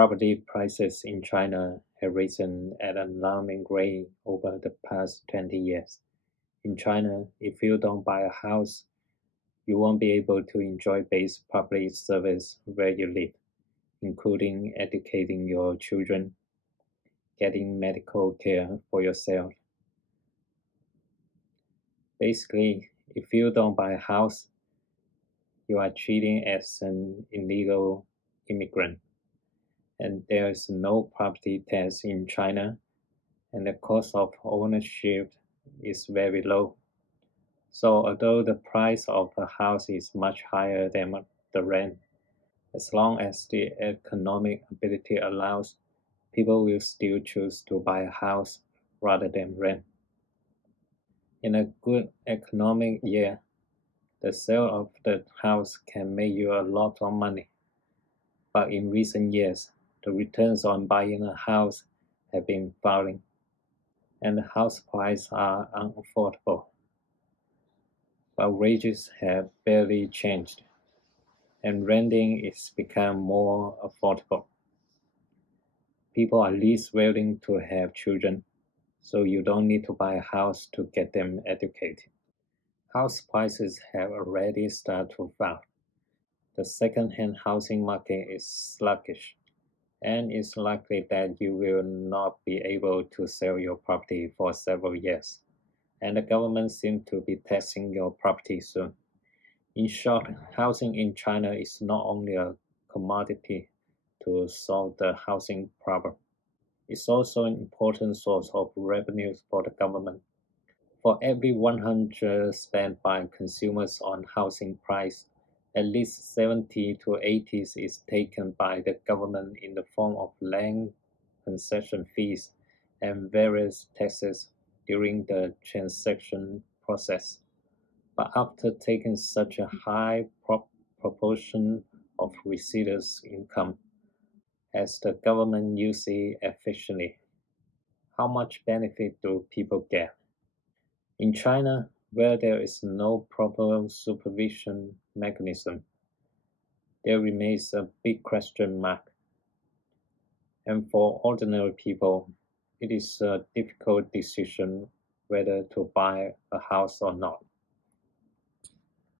Property prices in China have risen at an alarming rate over the past 20 years. In China, if you don't buy a house, you won't be able to enjoy basic public service where you live, including educating your children, getting medical care for yourself. Basically, if you don't buy a house, you are treated as an illegal immigrant. And there is no property tax in China, and the cost of ownership is very low. So although the price of a house is much higher than the rent, as long as the economic ability allows, people will still choose to buy a house rather than rent. In a good economic year, the sale of the house can make you a lot of money. But in recent years, the returns on buying a house have been falling, and the house prices are unaffordable. But wages have barely changed, and renting is become more affordable. People are less willing to have children, so you don't need to buy a house to get them educated. House prices have already started to fall. The second-hand housing market is sluggish, and it's likely that you will not be able to sell your property for several years, and the government seems to be taxing your property soon. In short, housing in China is not only a commodity to solve the housing problem, it's also an important source of revenues for the government. For every 100 spent by consumers on housing price, at least 70 to 80 is taken by the government in the form of land concession fees and various taxes during the transaction process. But after taking such a high proportion of receivers' income, as the government uses it efficiently, how much benefit do people get? In China, where there is no proper supervision mechanism, there remains a big question mark. And for ordinary people, it is a difficult decision whether to buy a house or not.